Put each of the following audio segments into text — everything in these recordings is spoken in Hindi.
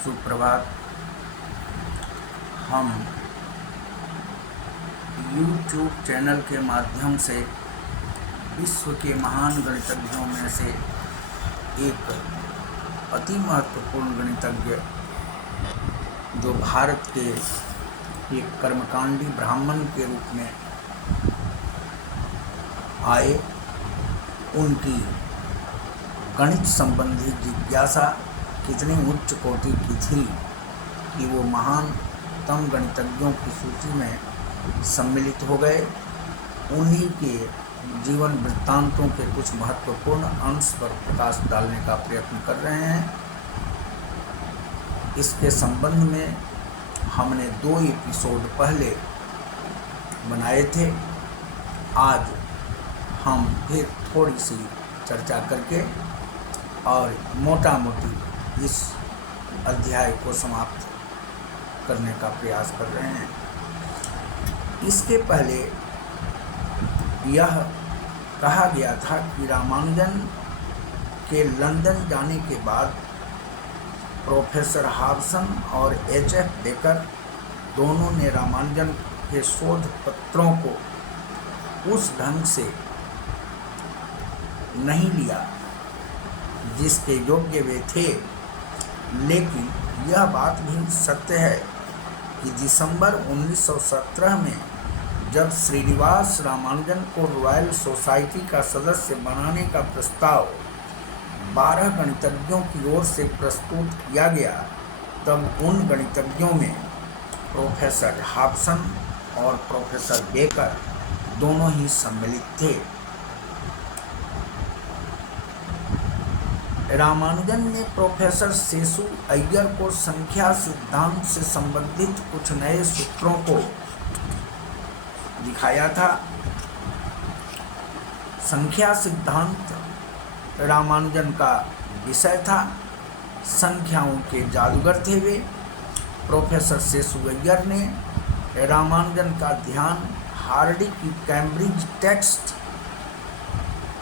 सुप्रभात। हम YouTube चैनल के माध्यम से विश्व के महान गणितज्ञों में से एक अति महत्वपूर्ण गणितज्ञ जो भारत के एक कर्मकांडी ब्राह्मण के रूप में आए, उनकी गणित संबंधी जिज्ञासा कितनी उच्च कोटि की थी कि वो महानतम गणितज्ञों की सूची में सम्मिलित हो गए। उन्हीं के जीवन वृत्तांतों के कुछ महत्वपूर्ण अंश पर प्रकाश डालने का प्रयत्न कर रहे हैं। इसके संबंध में हमने 2 एपिसोड पहले बनाए थे। आज हम फिर थोड़ी सी चर्चा करके और मोटा मोटी इस अध्याय को समाप्त करने का प्रयास कर रहे हैं। इसके पहले यह कहा गया था कि रामानुजन के लंदन जाने के बाद प्रोफेसर हॉब्सन और H.F. बेकर दोनों ने रामानुजन के शोध पत्रों को उस ढंग से नहीं लिया जिसके योग्य वे थे, लेकिन यह बात भी सत्य है कि दिसंबर 1917 में जब श्रीनिवास रामानुजन को रॉयल सोसाइटी का सदस्य बनाने का प्रस्ताव 12 गणितज्ञों की ओर से प्रस्तुत किया गया, तब उन गणितज्ञों में प्रोफेसर हॉब्सन और प्रोफेसर बेकर दोनों ही सम्मिलित थे। रामानुजन ने प्रोफेसर सेसु अय्यर को संख्या सिद्धांत से संबंधित कुछ नए सूत्रों को दिखाया था। संख्या सिद्धांत रामानुजन का विषय था। संख्याओं के जादूगर थे वे। प्रोफेसर सेसु अय्यर ने रामानुजन का ध्यान हार्डी की Cambridge text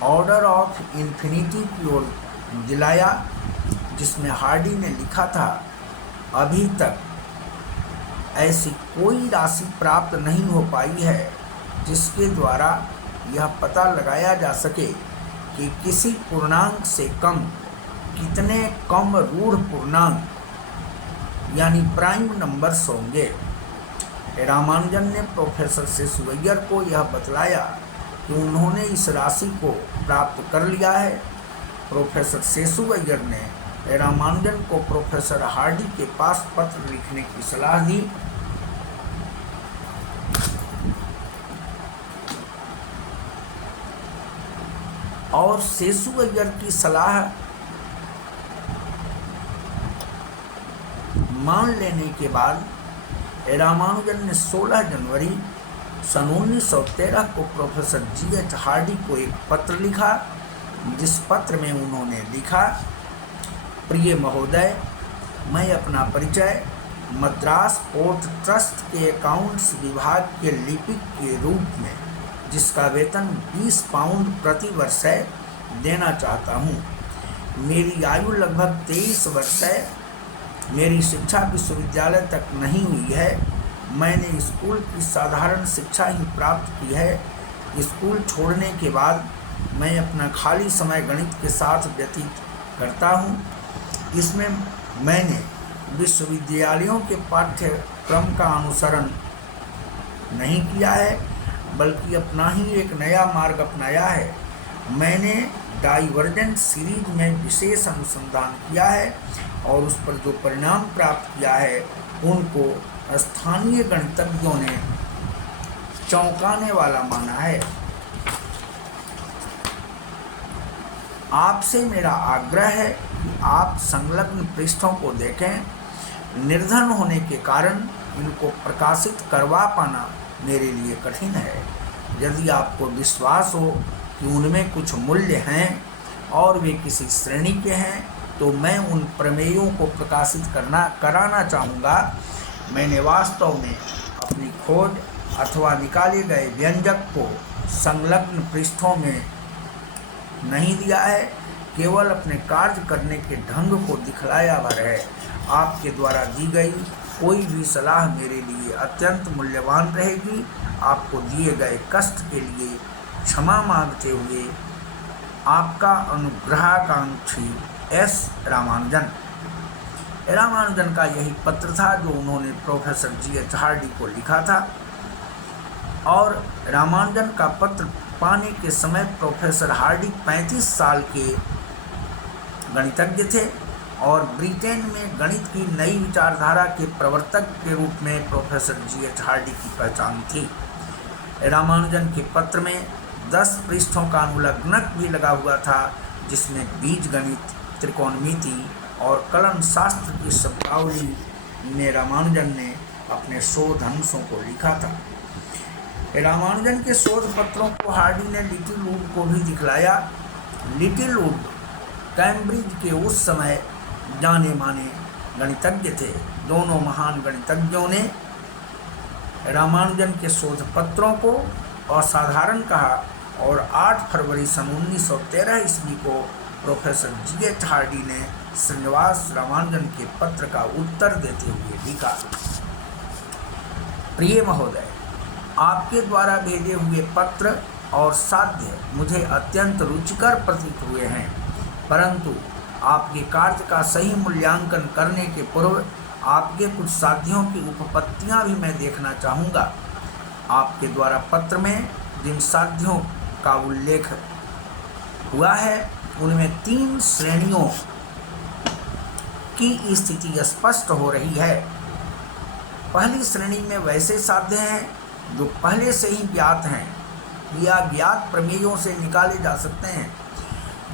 order of infinity की ओर दिलाया, जिसमें हार्डी ने लिखा था, अभी तक ऐसी कोई राशि प्राप्त नहीं हो पाई है जिसके द्वारा यह पता लगाया जा सके कि किसी पूर्णांक से कम कितने कम रूढ़ पूर्णांक यानी प्राइम नंबर्स होंगे। रामानुजन ने प्रोफेसर सेसु अय्यर को यह बतलाया कि उन्होंने इस राशि को प्राप्त कर लिया है। प्रोफेसर सेसु अय्यर ने रामानुजन को प्रोफेसर हार्डी के पास पत्र लिखने की सलाह दी। और सेसु अय्यर की सलाह मान लेने के बाद रामानुजन ने 16 जनवरी सन 1913 को प्रोफेसर G.H. हार्डी को एक पत्र लिखा, जिस पत्र में उन्होंने लिखा, प्रिय महोदय, मैं अपना परिचय मद्रास पोर्ट ट्रस्ट के अकाउंट्स विभाग के लिपिक के रूप में, जिसका वेतन 20 पाउंड प्रति वर्ष है, देना चाहता हूँ। मेरी आयु लगभग 23 वर्ष है। मेरी शिक्षा विश्वविद्यालय तक नहीं हुई है। मैंने स्कूल की साधारण शिक्षा ही प्राप्त की है। स्कूल छोड़ने के बाद मैं अपना खाली समय गणित के साथ व्यतीत करता हूँ। इसमें मैंने विश्वविद्यालयों के पाठ्यक्रम का अनुसरण नहीं किया है, बल्कि अपना ही एक नया मार्ग अपनाया है। मैंने डाइवर्जेंट सीरीज में विशेष अनुसंधान किया है और उस पर जो परिणाम प्राप्त किया है, उनको स्थानीय गणितज्ञों ने चौंकाने वाला माना है। आपसे मेरा आग्रह है कि आप संलग्न पृष्ठों को देखें। निर्धन होने के कारण इनको प्रकाशित करवा पाना मेरे लिए कठिन है। यदि आपको विश्वास हो कि उनमें कुछ मूल्य हैं और वे किसी श्रेणी के हैं, तो मैं उन प्रमेयों को प्रकाशित कराना चाहूँगा। मैंने वास्तव में अपनी खोज अथवा निकाले गए व्यंजक को संलग्न पृष्ठों में नहीं दिया है, केवल अपने कार्य करने के ढंग को दिखलाया भर है। आपके द्वारा दी गई कोई भी सलाह मेरे लिए अत्यंत मूल्यवान रहेगी। आपको दिए गए कष्ट के लिए क्षमा मांगते हुए आपका अनुग्रहाकांक्षी एस रामानुजन। रामानुजन का यही पत्र था जो उन्होंने प्रोफेसर GH हार्डी को लिखा था। और रामानुजन का पत्र पाने के समय प्रोफेसर हार्डी 35 साल के गणितज्ञ थे और ब्रिटेन में गणित की नई विचारधारा के प्रवर्तक के रूप में प्रोफेसर GH हार्डी की पहचान थी। रामानुजन के पत्र में 10 पृष्ठों का अनुलग्नक भी लगा हुआ था, जिसमें बीज गणित, त्रिकोणमिति और कलन शास्त्र की शब्दावली में रामानुजन ने अपने शोध अंशों को लिखा था। रामानुजन के शोध पत्रों को हार्डी ने लिटिल वुड को भी दिखलाया। लिटिल वुड कैम्ब्रिज के उस समय जाने माने गणितज्ञ थे। दोनों महान गणितज्ञों ने रामानुजन के शोध पत्रों को असाधारण कहा और 8 फरवरी सन 1913 ईस्वी को प्रोफेसर GH हार्डी ने श्रीनिवास रामानुजन के पत्र का उत्तर देते हुए लिखा, प्रिय महोदय, आपके द्वारा भेजे हुए पत्र और साध्य मुझे अत्यंत रुचिकर प्रतीत हुए हैं, परंतु आपके कार्य का सही मूल्यांकन करने के पूर्व आपके कुछ साध्यों की उपपत्तियां भी मैं देखना चाहूँगा। आपके द्वारा पत्र में जिन साध्यों का उल्लेख हुआ है उनमें 3 श्रेणियों की स्थिति स्पष्ट हो रही है। पहली श्रेणी में वैसे साध्य हैं जो पहले से ही ज्ञात हैं या ज्ञात प्रमेयों से निकाले जा सकते हैं।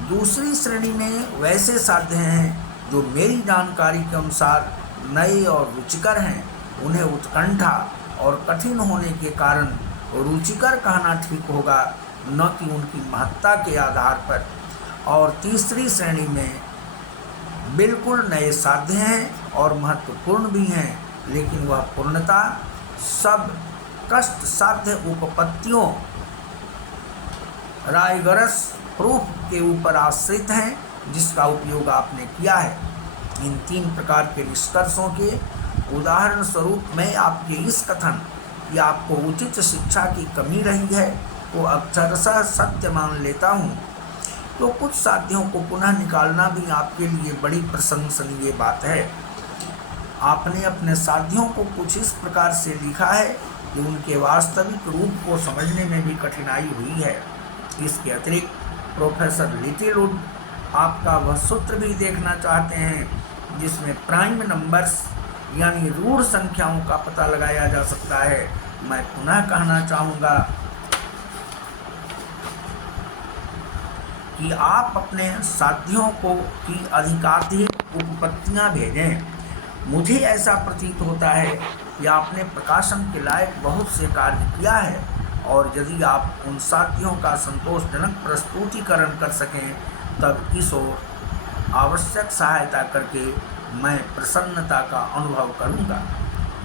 दूसरी श्रेणी में वैसे साध्य हैं जो मेरी जानकारी के अनुसार नए और रुचिकर हैं। उन्हें उत्कंठा और कठिन होने के कारण रुचिकर कहना ठीक होगा, न कि उनकी महत्ता के आधार पर। और तीसरी श्रेणी में बिल्कुल नए साध्य हैं और महत्वपूर्ण भी हैं, लेकिन वह पूर्णता सब कष्ट साध्य उपपत्तियों राइगरस प्रूफ के ऊपर आश्रित हैं, जिसका उपयोग आपने किया है। इन 3 प्रकार के निष्कर्षों के उदाहरण स्वरूप मैं आपके इस कथन कि आपको उचित शिक्षा की कमी रही है को अक्षरशः सत्य मान लेता हूँ, तो कुछ साध्यों को पुनः निकालना भी आपके लिए बड़ी प्रशंसनीय बात है। आपने अपने साध्यों को कुछ इस प्रकार से लिखा है कि उनके वास्तविक रूप को समझने में भी कठिनाई हुई है। इसके अतिरिक्त प्रोफेसर लिटिल वुड आपका वह सूत्र भी देखना चाहते हैं जिसमें प्राइम नंबर्स यानी रूढ़ संख्याओं का पता लगाया जा सकता है। मैं पुनः कहना चाहूँगा कि आप अपने साथियों को की अधिकाधिक उपपत्तियाँ भेजें। मुझे ऐसा प्रतीत होता है कि आपने प्रकाशन के लायक बहुत से कार्य किया है, और यदि आप उन साथियों का संतोषजनक प्रस्तुतिकरण कर सकें तब इस ओर आवश्यक सहायता करके मैं प्रसन्नता का अनुभव करूंगा।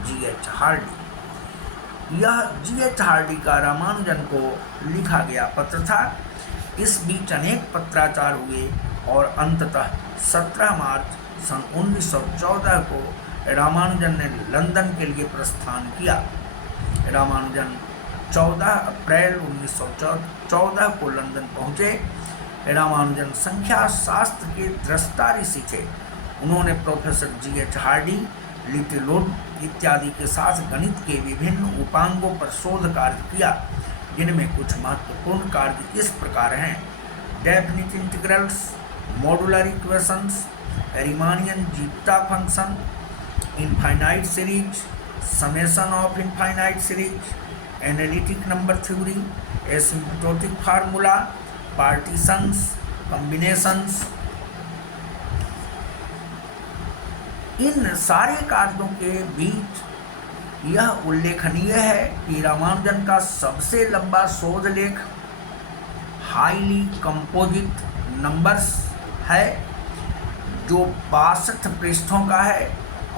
GH Hardy. यह GH हार्डी का रामानुजन को लिखा गया पत्र था। इस बीच अनेक पत्राचार हुए और अंततः 17 मार्च सन 1914 को रामानुजन ने लंदन के लिए प्रस्थान किया। रामानुजन 14 अप्रैल 1914 को लंदन पहुँचे। रामानुजन संख्या शास्त्र के दृष्टा ऋषि थे। उन्होंने professor GH Hardy, little would इत्यादि के साथ गणित के विभिन्न उपांगों पर शोध कार्य किया, जिनमें कुछ महत्वपूर्ण कार्य इस प्रकार हैं: definite integrals, modular equations, Riemannian zeta function, infinite series, summation of infinite series, analytic number theory, asymptotic formula, partitions, combinations. इन सारे कार्यों के बीच यह उल्लेखनीय है कि रामानुजन का सबसे लंबा शोध लेख हाईली कंपोजिट नंबर्स है, जो 62 पृष्ठों का है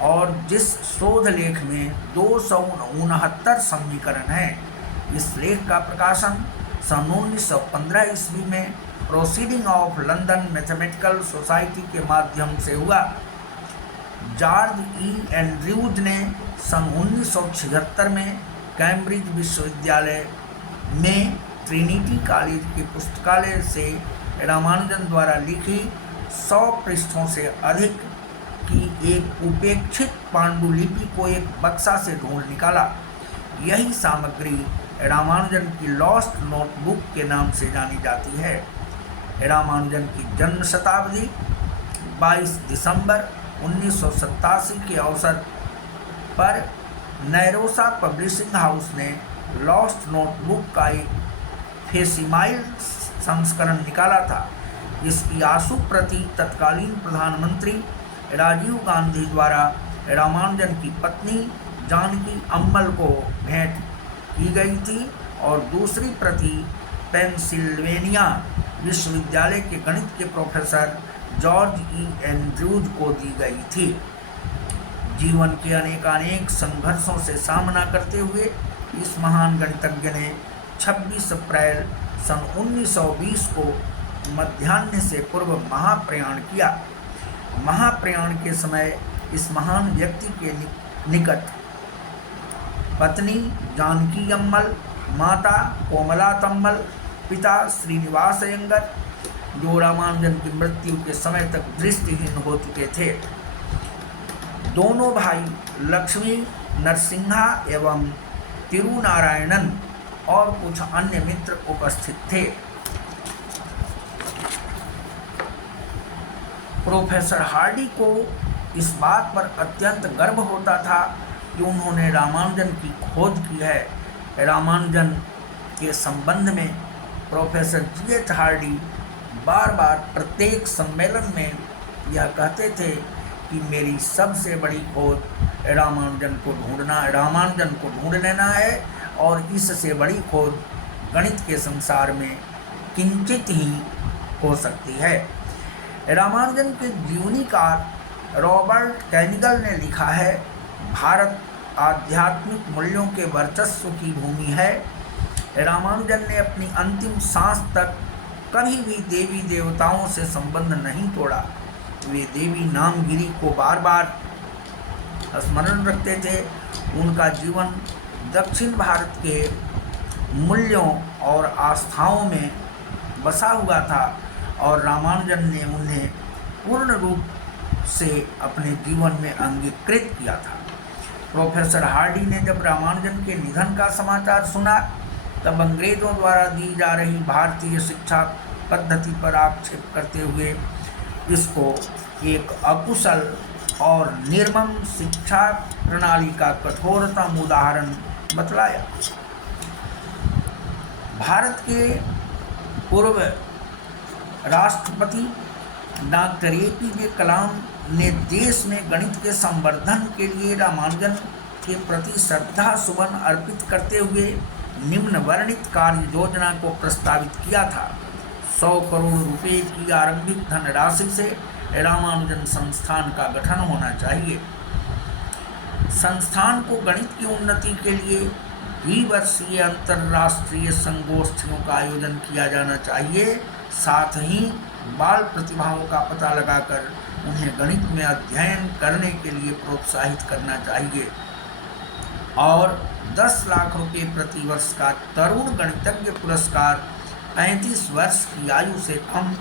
और जिस शोध लेख में 269 समीकरण हैं। इस लेख का प्रकाशन सन 1915 ईस्वी में proceeding of London mathematical society के माध्यम से हुआ। जॉर्ज ई एंड्रयूज ने सन 1976 में कैम्ब्रिज विश्वविद्यालय में ट्रिनिटी कॉलेज के पुस्तकालय से रामानुजन द्वारा लिखी 100 पृष्ठों से अधिक की एक उपेक्षित पांडुलिपि को एक बक्सा से ढूंढ निकाला। यही सामग्री रामानुजन की लॉस्ट नोटबुक के नाम से जानी जाती है। रामानुजन की जन्म शताब्दी 22 दिसंबर 1987 के अवसर पर नैरोसा पब्लिशिंग हाउस ने लॉस्ट नोटबुक का एक फेसिमाइल संस्करण निकाला था। इसकी आशु प्रति तत्कालीन प्रधानमंत्री राजीव गांधी द्वारा रामानुजन की पत्नी जानकी अम्मल को भेंट की गई थी और दूसरी प्रति पेंसिल्वेनिया विश्वविद्यालय के गणित के प्रोफेसर जॉर्ज ई एंड्रयूज को दी गई थी। जीवन के अनेक संघर्षों से सामना करते हुए इस महान गणितज्ञ ने 26 अप्रैल सन 1920 को मध्याह्न से पूर्व महाप्रयाण किया। महाप्रयाण के समय इस महान व्यक्ति के निकट पत्नी जानकी अम्मल, माता कोमला तम्मल, पिता श्रीनिवास अयंगर, जो रामानुजन की मृत्यु के समय तक दृष्टिहीन हो चुके थे, दोनों भाई लक्ष्मी नरसिंहा एवं तिरुनारायणन और कुछ अन्य मित्र उपस्थित थे। प्रोफेसर हार्डी को इस बात पर अत्यंत गर्व होता था कि उन्होंने रामानुजन की खोज की है। रामानुजन के संबंध में प्रोफेसर जी.एच. हार्डी बार बार प्रत्येक सम्मेलन में यह कहते थे कि मेरी सबसे बड़ी खोज रामानुजन को ढूंढ लेना है और इससे बड़ी खोज गणित के संसार में किंचित ही हो सकती है। रामानुजन के जीवनीकार रॉबर्ट कैनिगल ने लिखा है, भारत आध्यात्मिक मूल्यों के वर्चस्व की भूमि है। रामानुजन ने अपनी अंतिम सांस तक कभी भी देवी देवताओं से संबंध नहीं तोड़ा। वे देवी नामगिरी को बार बार स्मरण रखते थे। उनका जीवन दक्षिण भारत के मूल्यों और आस्थाओं में बसा हुआ था और रामानुजन ने उन्हें पूर्ण रूप से अपने जीवन में अंगीकृत किया था। प्रोफेसर हार्डी ने जब रामानुजन के निधन का समाचार सुना तब अंग्रेजों द्वारा दी जा रही भारतीय शिक्षा पद्धति पर आक्षेप करते हुए इसको एक अकुशल और निर्मम शिक्षा प्रणाली का कठोरतम उदाहरण बतलाया। भारत के पूर्व राष्ट्रपति डॉक्टर APJ कलाम ने देश में गणित के संवर्धन के लिए रामानुजन के प्रति श्रद्धा सुमन अर्पित करते हुए निम्न वर्णित कार्य योजना को प्रस्तावित किया था। 100 करोड़ रुपए की आरंभिक धनराशि से रामानुजन संस्थान का गठन होना चाहिए। संस्थान को गणित की उन्नति के लिए द्विवर्षीय अंतर्राष्ट्रीय संगोष्ठियों का आयोजन किया जाना चाहिए। साथ ही बाल प्रतिभाओं का पता लगाकर उन्हें गणित में अध्ययन करने के लिए प्रोत्साहित करना चाहिए और 10 लाख रुपए प्रति वर्ष का तरुण गणितज्ञ पुरस्कार 35 वर्ष की आयु से कम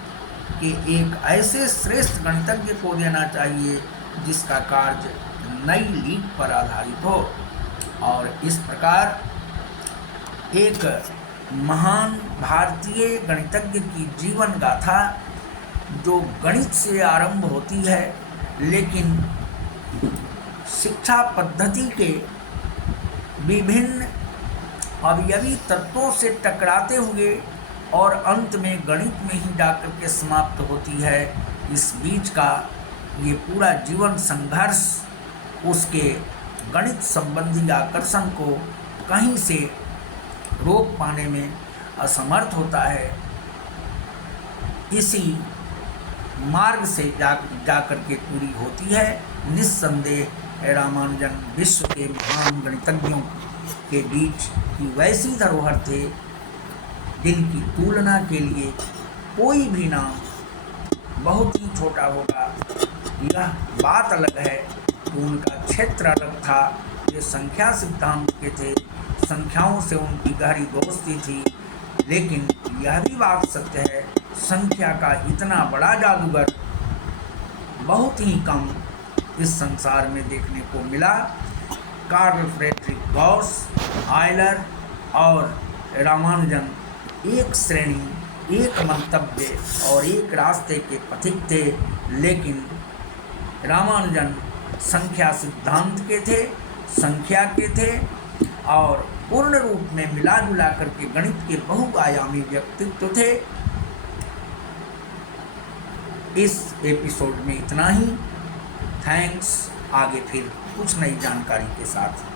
के एक ऐसे श्रेष्ठ गणितज्ञ को देना चाहिए जिसका कार्य नई लीक पर आधारित हो। और इस प्रकार एक महान भारतीय गणितज्ञ की जीवन गाथा जो गणित से आरंभ होती है लेकिन शिक्षा पद्धति के विभिन्न अवयवी तत्वों से टकराते हुए और अंत में गणित में ही जाकर के समाप्त होती है। इस बीच का ये पूरा जीवन संघर्ष उसके गणित संबंधी आकर्षण को कहीं से रोक पाने में असमर्थ होता है। इसी मार्ग से जाकर के पूरी होती है। निस्संदेह रामानुजन विश्व के महान गणितज्ञों के बीच की वैसी धरोहर थे जिनकी तुलना के लिए कोई भी नाम बहुत ही छोटा होगा। यह बात अलग है कि उनका क्षेत्र अलग था। ये संख्या सिद्धांत के थे, संख्याओं से उनकी गहरी दोस्ती थी। लेकिन यह भी बात सत्य है, संख्या का इतना बड़ा जादूगर बहुत ही कम इस संसार में देखने को मिला। कार्ल फ्रेडरिक गॉस, आयलर और रामानुजन एक श्रेणी, एक मंतव्य और एक रास्ते के पथिक थे, लेकिन रामानुजन संख्या सिद्धांत के थे, संख्या के थे और पूर्ण रूप में मिला जुला करके गणित के बहुआयामी व्यक्तित्व थे। इस एपिसोड में इतना ही। थैंक्स। आगे फिर कुछ नई जानकारी के साथ